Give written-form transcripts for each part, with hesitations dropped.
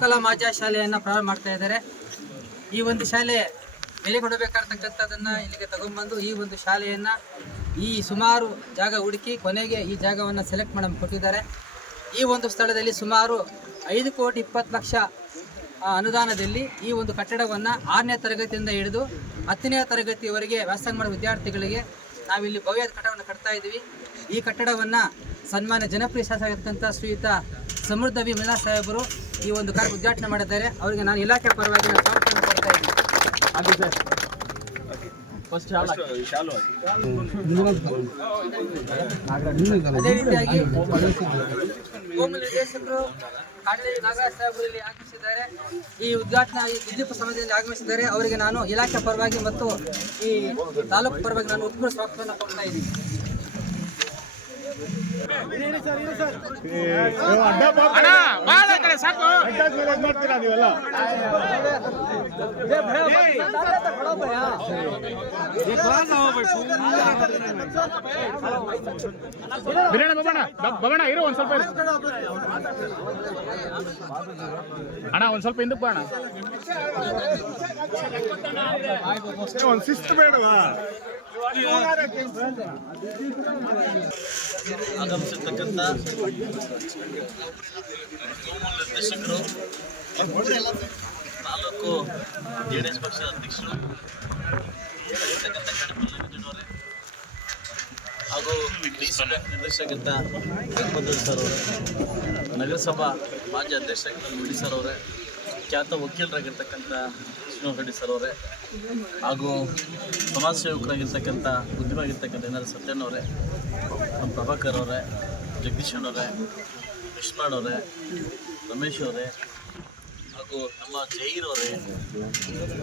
ಗುರುಕಲಾ ಮಾಜಾ ಶಾಲೆಯನ್ನು ಪ್ರಾರಂಭ ಮಾಡ್ತಾ ಇದ್ದಾರೆ. ಈ ಒಂದು ಶಾಲೆ ಬೆಲೆ ಕೊಡಬೇಕಾಗಿರ್ತಕ್ಕಂಥದ್ದನ್ನು ಇಲ್ಲಿಗೆ ತಗೊಂಡ್ಬಂದು ಈ ಒಂದು ಶಾಲೆಯನ್ನು ಈ ಸುಮಾರು ಜಾಗ ಹುಡುಕಿ ಕೊನೆಗೆ ಈ ಜಾಗವನ್ನು ಸೆಲೆಕ್ಟ್ ಮಾಡಿ ಕೊಟ್ಟಿದ್ದಾರೆ. ಈ ಒಂದು ಸ್ಥಳದಲ್ಲಿ ಸುಮಾರು 5,20,00,000 ಅನುದಾನದಲ್ಲಿ ಈ ಒಂದು ಕಟ್ಟಡವನ್ನು 6ನೇ ತರಗತಿಯಿಂದ ಹಿಡಿದು 10ನೇ ತರಗತಿಯವರೆಗೆ ವ್ಯಾಸಂಗ ಮಾಡುವ ವಿದ್ಯಾರ್ಥಿಗಳಿಗೆ ನಾವಿಲ್ಲಿ ಭವ್ಯದ ಕಟ್ಟಡವನ್ನು ಕಟ್ತಾ ಇದ್ದೀವಿ. ಈ ಕಟ್ಟಡವನ್ನು ಸನ್ಮಾನ್ಯ ಜನಪ್ರಿಯ ಶಾಸಕರಾಗಿರ್ತಕ್ಕಂಥ ಶ್ರೀಯುತ ಸಮೃದ್ಧ ವಿ ಮೀನಾ ಸಾಹೇಬರು ಈ ಒಂದು ಕಾರ್ಯ ಉದ್ಘಾಟನೆ ಮಾಡಿದ್ದಾರೆ. ಅವರಿಗೆ ನಾನು ಇಲಾಖೆ ಪರವಾಗಿ ಸ್ವಾಗತವನ್ನು ಕೊಡ್ತಾ ಇದ್ದೀನಿ. ಅದೇ ರೀತಿಯಾಗಿ ಹೋಮ್ ನಿರ್ದೇಶಕರು ಕಾಡಲಿ ನಾಗರಾಜ್ ಸಾಹೇಬರು ಇಲ್ಲಿ ಆಗಮಿಸಿದ್ದಾರೆ. ಈ ಉದ್ಘಾಟನಾ ಈ ವಿದ್ಯುತ್ ಸಮಯದಲ್ಲಿ ಆಗಮಿಸಿದ್ದಾರೆ. ಅವರಿಗೆ ನಾನು ಇಲಾಖೆ ಪರವಾಗಿ ಮತ್ತು ಈ ತಾಲೂಕು ಪರವಾಗಿ ನಾನು ಉತ್ಕೃಷ್ಟ ಸ್ವಾಗತವನ್ನು ಕೊಡ್ತಾ ಇದ್ದೀನಿ. ಬಗಣ ಇರೋ ಒಂದ್ ಸ್ವಲ್ಪ ಅಣ್ಣ ಒಂದ್ ಸ್ವಲ್ಪ ಹಿಂದಕ್ಕೆ ಬಾಣ ಒಂದ್ ಶಿಸ್ತು ಬೇಡವಾ? ಆಗಮಿಸಿರ್ತಕ್ಕಂಥ ನಿರ್ದೇಶಕರು, ತಾಲೂಕು ಜೆಡಿಎಸ್ ಪಕ್ಷದ ಅಧ್ಯಕ್ಷರು ಹಾಗೂ ನಿರ್ದೇಶಕಂತ ವೆಂಕಟೇಶ್ವರ ಸರ್ ಅವರೇ, ನಗರಸಭಾ ಮಾಜಿ ಅಧ್ಯಕ್ಷರಾಗಿದ್ದ ಮುಡಿ ಸರ್ ಅವರೇ, ಖ್ಯಾತ ವಕೀಲರಾಗಿರ್ತಕ್ಕಂಥ ವಿಷ್ಣು ರೆಡ್ಡಿ ಸರ್ ಅವರೇ, ಹಾಗೂ ಸಮಾಜ ಸೇವಕರಾಗಿರ್ತಕ್ಕಂಥ ಉದ್ಯಮಿಯಾಗಿರ್ತಕ್ಕಂಥ ಏನಾದ್ರು ಸತ್ಯನವರೇ, ನಮ್ಮ ಪ್ರಭಾಕರ್ ಅವರೇ, ಜಗದೀಶನವರೇ, ಕೃಷ್ಣಣ್ಣವರೇ, ರಮೇಶ್ ಅವರೇ, ಹಾಗೂ ನಮ್ಮ ಜೈರವರೇ,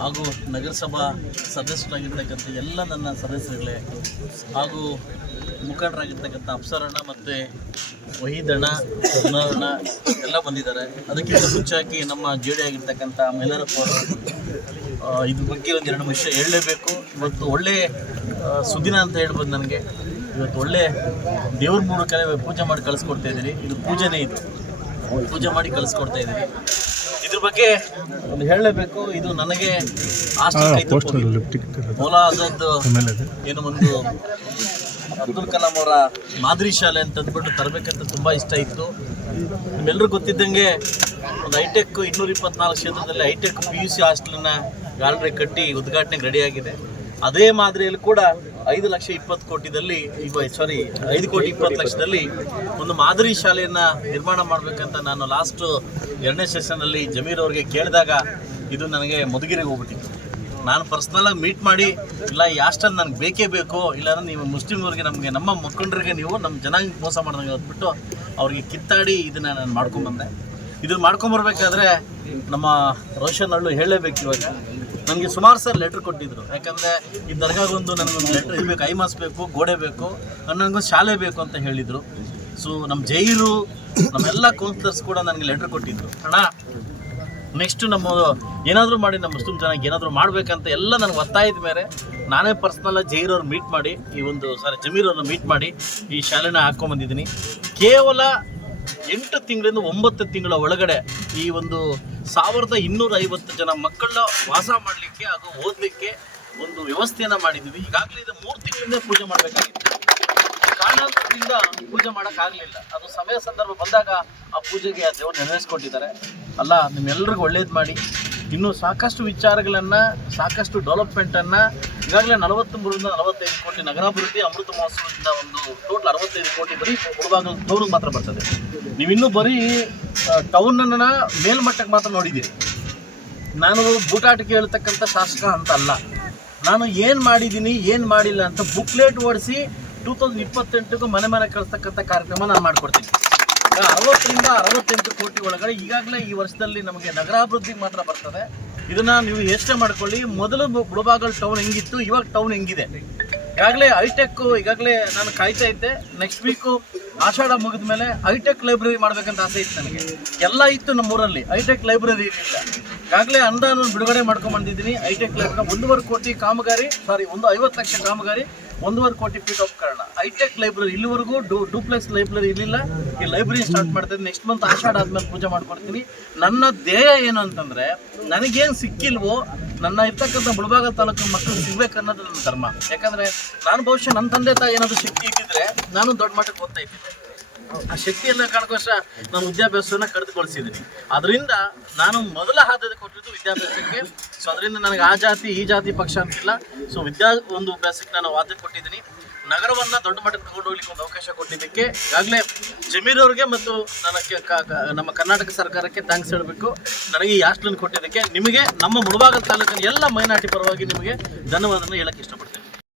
ಹಾಗೂ ನಗರಸಭಾ ಸದಸ್ಯರಾಗಿರ್ತಕ್ಕಂಥ ಎಲ್ಲ ನನ್ನ ಸದಸ್ಯರುಗಳೇ, ಹಾಗೂ ಮುಖಂಡರಾಗಿರ್ತಕ್ಕಂಥ ಅಪ್ಸರಣ್ಣ ಮತ್ತು ವಹೀದಣ್ಣ ಪುನರಣ್ಣ ಎಲ್ಲ ಬಂದಿದ್ದಾರೆ. ಅದಕ್ಕಿಂತ ಮುಂಚಾಗಿ ನಮ್ಮ ಜೋಡಿ ಆಗಿರ್ತಕ್ಕಂಥ ಮೈಲಾರಪ್ಪ ಅವರು ಇದ್ರ ಬಗ್ಗೆ ಒಂದೆರಡು ವಿಷಯ ಹೇಳಲೇಬೇಕು. ಇವತ್ತು ಒಳ್ಳೆ ಸುದಿನ ಅಂತ ಹೇಳ್ಬೋದು. ನನಗೆ ಇವತ್ತು ಒಳ್ಳೆ ದೇವ್ರ ಮೂಲಕ ಪೂಜೆ ಮಾಡಿ ಕಳಿಸ್ಕೊಡ್ತಾ ಇದ್ದೀರಿ. ಇದು ಪೂಜೆನೇ, ಇದು ಪೂಜೆ ಮಾಡಿ ಕಳಿಸ್ಕೊಡ್ತಾ ಇದ್ದೀರಿ. ಇದ್ರ ಬಗ್ಗೆ ಒಂದು ಹೇಳಲೇಬೇಕು. ಇದು ನನಗೆ ಮೌಲಾ ಆಜಾದ್ ಏನು ಒಂದು ಅಬ್ದುಲ್ ಕಲಾಂ ಅವರ ಮಾದರಿ ಶಾಲೆ ಅಂತ ಅಂದ್ಬಿಟ್ಟು ತರಬೇಕಂತ ತುಂಬ ಇಷ್ಟ ಇತ್ತು. ನಿಮ್ಮೆಲ್ಲರೂ ಗೊತ್ತಿದ್ದಂಗೆ ಒಂದು ಹೈಟೆಕ್ 224 ಕ್ಷೇತ್ರದಲ್ಲಿ ಹೈಟೆಕ್ PUC ಹಾಸ್ಟೆಲನ್ನು ಗಾಲ್ರೆ ಕಟ್ಟಿ ಉದ್ಘಾಟನೆಗೆ ರೆಡಿಯಾಗಿದೆ. ಅದೇ ಮಾದರಿಯಲ್ಲಿ ಕೂಡ 5,20,00,000 ಒಂದು ಮಾದರಿ ಶಾಲೆಯನ್ನು ನಿರ್ಮಾಣ ಮಾಡಬೇಕಂತ ನಾನು ಲಾಸ್ಟ್ 2ನೇ ಸೆಷನ್ನಲ್ಲಿ ಜಮೀರ್ ಅವ್ರಿಗೆ ಕೇಳಿದಾಗ ಇದು ನನಗೆ ಮಧುಗಿರಿಗೆ ಹೋಗ್ಬಿಟ್ಟಿತ್ತು. ನಾನು ಪರ್ಸ್ನಲಾಗಿ ಮೀಟ್ ಮಾಡಿ, ಇಲ್ಲ ಈ ಹಾಸ್ಟೆಲ್ ನನಗೆ ಬೇಕೇ ಬೇಕು, ಇಲ್ಲಾಂದ್ರೆ ನೀವು ಮುಸ್ಲಿಮ್ರಿಗೆ ನಮಗೆ ನಮ್ಮ ಮುಖಂಡರಿಗೆ ನೀವು ನಮ್ಮ ಜನಾಂಗ ಮೋಸ ಮಾಡಿದಂಗೆ ಅಂದ್ಬಿಟ್ಟು ಅವ್ರಿಗೆ ಕಿತ್ತಾಡಿ ಇದನ್ನು ನಾನು ಮಾಡ್ಕೊಂಬಂದೆ. ಇದನ್ನು ಮಾಡ್ಕೊಂಬರ್ಬೇಕಾದ್ರೆ ನಮ್ಮ ರೋಷನ್ ಅಳ್ಳು ಹೇಳಲೇಬೇಕು. ಇವಾಗ ನನಗೆ ಸುಮಾರು ಸರ್ ಲೆಟ್ರ್ ಕೊಟ್ಟಿದ್ದರು. ಯಾಕಂದರೆ ಈ ದರ್ಗಾಗೊಂದು ನನಗೊಂದು ಲೆಟ್ರ್ ಇರಬೇಕು, ಐಮಾಸ್ ಬೇಕು, ಗೋಡೆ ಬೇಕು, ನನಗೊಂದು ಶಾಲೆ ಬೇಕು ಅಂತ ಹೇಳಿದರು. ಸೊ ನಮ್ಮ ಜೈರು ನಮ್ಮೆಲ್ಲ ಕೌನ್ಸಿಲರ್ಸ್ ಕೂಡ ನನಗೆ ಲೆಟ್ರ್ ಕೊಟ್ಟಿದ್ದರು. ಅಣ್ಣ ನೆಕ್ಸ್ಟ್ ನಮ್ಮ ಏನಾದರೂ ಮಾಡಿ ನಮ್ಮ ಮುಸ್ಲಿಂ ಜನಾಂಗ ಏನಾದರೂ ಮಾಡಬೇಕಂತ ಎಲ್ಲ ನನಗೆ ಒತ್ತಾಯದ ಮೇಲೆ ನಾನೇ ಪರ್ಸ್ನಲಾಗಿ ಜೈರವ್ರು ಮೀಟ್ ಮಾಡಿ ಜಮೀರ್ ಅವ್ರನ್ನ ಮೀಟ್ ಮಾಡಿ ಈ ಶಾಲೆನ ಹಾಕ್ಕೊಂಬಂದಿದ್ದೀನಿ. ಕೇವಲ 8 ತಿಂಗಳಿಂದ 9 ತಿಂಗಳ ಒಳಗಡೆ ಈ ಒಂದು 1,250 ಜನ ಮಕ್ಕಳನ್ನ ವಾಸ ಮಾಡಲಿಕ್ಕೆ ಹಾಗೂ ಓದಲಿಕ್ಕೆ ಒಂದು ವ್ಯವಸ್ಥೆಯನ್ನು ಮಾಡಿದ್ದೀವಿ. ಈಗಾಗಲೇ ಇದು 3 ತಿಂಗಳಿಂದ ಪೂಜೆ ಮಾಡಬೇಕಾಗಿತ್ತು. ಕಾರಣಾಂತರದಿಂದ ಪೂಜೆ ಮಾಡೋಕ್ಕಾಗಲಿಲ್ಲ. ಅದು ಸಮಯ ಸಂದರ್ಭ ಬಂದಾಗ ಆ ಪೂಜೆಗೆ ಆ ದೇವರು ನೆರವೇರಿಸ್ಕೊಟ್ಟಿದ್ದಾರೆ. ಅಲ್ಲ, ನಿಮ್ಮೆಲ್ಲರಿಗೂ ಒಳ್ಳೇದು ಮಾಡಿ ಇನ್ನೂ ಸಾಕಷ್ಟು ವಿಚಾರಗಳನ್ನು, ಸಾಕಷ್ಟು ಡೆವಲಪ್ಮೆಂಟನ್ನು ಈಗಾಗಲೇ 43ರಿಂದ 45 ಕೋಟಿ ನಗರಾಭಿವೃದ್ಧಿ ಅಮೃತ ಮಹೋತ್ಸವದಿಂದ ಒಂದು ಟೋಟಲ್ 65 ಕೋಟಿ ಬರೀ ಮುಳಬಾಗಿಲು ಟೌನ್ಗೆ ಮಾತ್ರ ಬರ್ತದೆ. ನೀವಿನ್ನೂ ಬರೀ ಟೌನನ್ನು ಮೇಲ್ಮಟ್ಟಕ್ಕೆ ಮಾತ್ರ ನೋಡಿದ್ದೀರಿ. ನಾನು ಬೂಟಾಟಿಕೆ ಹೇಳ್ತಕ್ಕಂಥ ಶಾಸಕ ಅಂತ ಅಲ್ಲ. ನಾನು ಏನು ಮಾಡಿದ್ದೀನಿ, ಏನು ಮಾಡಿಲ್ಲ ಅಂತ ಬುಕ್ಲೆಟ್ ಓಡಿಸಿ 2028ಗೂ ಮನೆ ಮನೆ ಕಳಿಸ್ತಕ್ಕಂಥ ಕಾರ್ಯಕ್ರಮ ನಾನು ಮಾಡಿಕೊಡ್ತೀನಿ. 60ರಿಂದ 68 ಕೋಟಿ ಒಳಗಡೆ ಈಗಾಗಲೇ ಈ ವರ್ಷದಲ್ಲಿ ನಮಗೆ ನಗರಾಭಿವೃದ್ಧಿಗೆ ಮಾತ್ರ ಬರ್ತದೆ. ಇದನ್ನು ನೀವು ಯೋಚನೆ ಮಾಡ್ಕೊಳ್ಳಿ. ಮೊದಲು ಮುಳಬಾಗಿಲು ಟೌನ್ ಹೆಂಗಿತ್ತು, ಇವಾಗ ಟೌನ್ ಹೆಂಗಿದೆ. ಈಗಾಗಲೇ ಹೈಟೆಕ್ ಈಗಾಗಲೇ ನಾನು ಕಾಯ್ತಾ ಇದ್ದೆ. ನೆಕ್ಸ್ಟ್ ವೀಕು ಆಷಾಢ ಮುಗಿದ ಮೇಲೆ ಹೈಟೆಕ್ ಲೈಬ್ರರಿ ಮಾಡಬೇಕಂತ ಆಸೆ ಇತ್ತು ನನಗೆ. ಎಲ್ಲ ಇತ್ತು ನಮ್ಮೂರಲ್ಲಿ, ಹೈಟೆಕ್ ಲೈಬ್ರರಿ ಇರಲಿಲ್ಲ. ಈಗಾಗಲೇ ಅನುದಾನ ಬಿಡುಗಡೆ ಮಾಡ್ಕೊಂಡ್ಬಂದಿದ್ದೀನಿ. ಹೈಟೆಕ್ ಲೈಬ್ರರಿ 1.25 ಕೋಟಿ ಕಾಮಗಾರಿ, 50 ಲಕ್ಷ ಕಾಮಗಾರಿ 1.5 ಕೋಟಿ ಪೀಠೋಪಕರಣ, ಹೈಟೆಕ್ ಲೈಬ್ರರಿ, ಇಲ್ಲಿವರೆಗೂ ಡೂಪ್ಲೆಕ್ಸ್ ಲೈಬ್ರರಿ ಇರಲಿಲ್ಲ. ಈ ಲೈಬ್ರರಿ ಸ್ಟಾರ್ಟ್ ಮಾಡ್ತೀನಿ. ನೆಕ್ಸ್ಟ್ ಮಂತ್ ಆಷಾಢ ಆದ್ಮೇಲೆ ಪೂಜೆ ಮಾಡ್ಕೊಡ್ತೀನಿ. ನನ್ನ ಧ್ಯೇಯ ಏನು ಅಂತಂದರೆ, ನನಗೇನು ಸಿಕ್ಕಿಲ್ವೋ ನನ್ನ ಇರ್ತಕ್ಕಂಥ ಮುಳಬಾಗಿಲು ತಾಲೂಕಿನ ಮಕ್ಕಳು ಸಿಗ್ಬೇಕು ಅನ್ನೋದು ನನ್ನ ಧರ್ಮ. ಯಾಕಂದರೆ ನಾನು ಬಹುಶಃ ನನ್ನ ತಂದೆ ತಾಯಿ ಏನಾದರೂ ಶಕ್ತಿ ಇದ್ದಿದ್ರೆ ನಾನು ದೊಡ್ಡ ಮಟ್ಟಕ್ಕೆ ಓದ್ತಾ ಇದ್ದಿದ್ದೆ. ಆ ಶಕ್ತಿಯನ್ನು ಕಾರಣಕ್ಕೋಸ್ಕರ ನಾನು ವಿದ್ಯಾಭ್ಯಾಸವನ್ನು ಕಡಿದುಗೊಳಿಸಿದ್ದೀನಿ. ಅದರಿಂದ ನಾನು ಮೊದಲ ಆದ್ಯತೆ ಕೊಟ್ಟಿದ್ದು ವಿದ್ಯಾಭ್ಯಾಸಕ್ಕೆ. ಸೊ ಅದರಿಂದ ನನಗೆ ಆ ಜಾತಿ ಈ ಜಾತಿ ಪಕ್ಷ ಅಂತಿಲ್ಲ. ಸೊ ಒಂದು ಅಭ್ಯಾಸಕ್ಕೆ ನಾನು ಆದ್ಯತೆ ಕೊಟ್ಟಿದ್ದೀನಿ. ನಗರವನ್ನು ದೊಡ್ಡ ಮಟ್ಟಕ್ಕೆ ತಗೊಂಡು ಹೋಗ್ಲಿಕ್ಕೆ ಒಂದು ಅವಕಾಶ ಕೊಟ್ಟಿದ್ದಕ್ಕೆ ಈಗಾಗಲೇ ಜಮೀರ್ ಅವ್ರಿಗೆ ಮತ್ತು ನಮ್ಮ ಕರ್ನಾಟಕ ಸರ್ಕಾರಕ್ಕೆ ಥ್ಯಾಂಕ್ಸ್ ಹೇಳಬೇಕು. ನನಗೆ ಈ ಹಾಸ್ಟೆಲನ್ನು ಕೊಟ್ಟಿದ್ದಕ್ಕೆ ನಿಮಗೆ ನಮ್ಮ ಮುಳಬಾಗಿಲು ತಾಲೂಕಿನ ಎಲ್ಲ ಮೈನಾರಿಟಿ ಪರವಾಗಿ ನಿಮಗೆ ಧನ್ಯವಾದವನ್ನು ಹೇಳಕ್ಕೆ ಇಷ್ಟಪಡ್ತೀನಿ.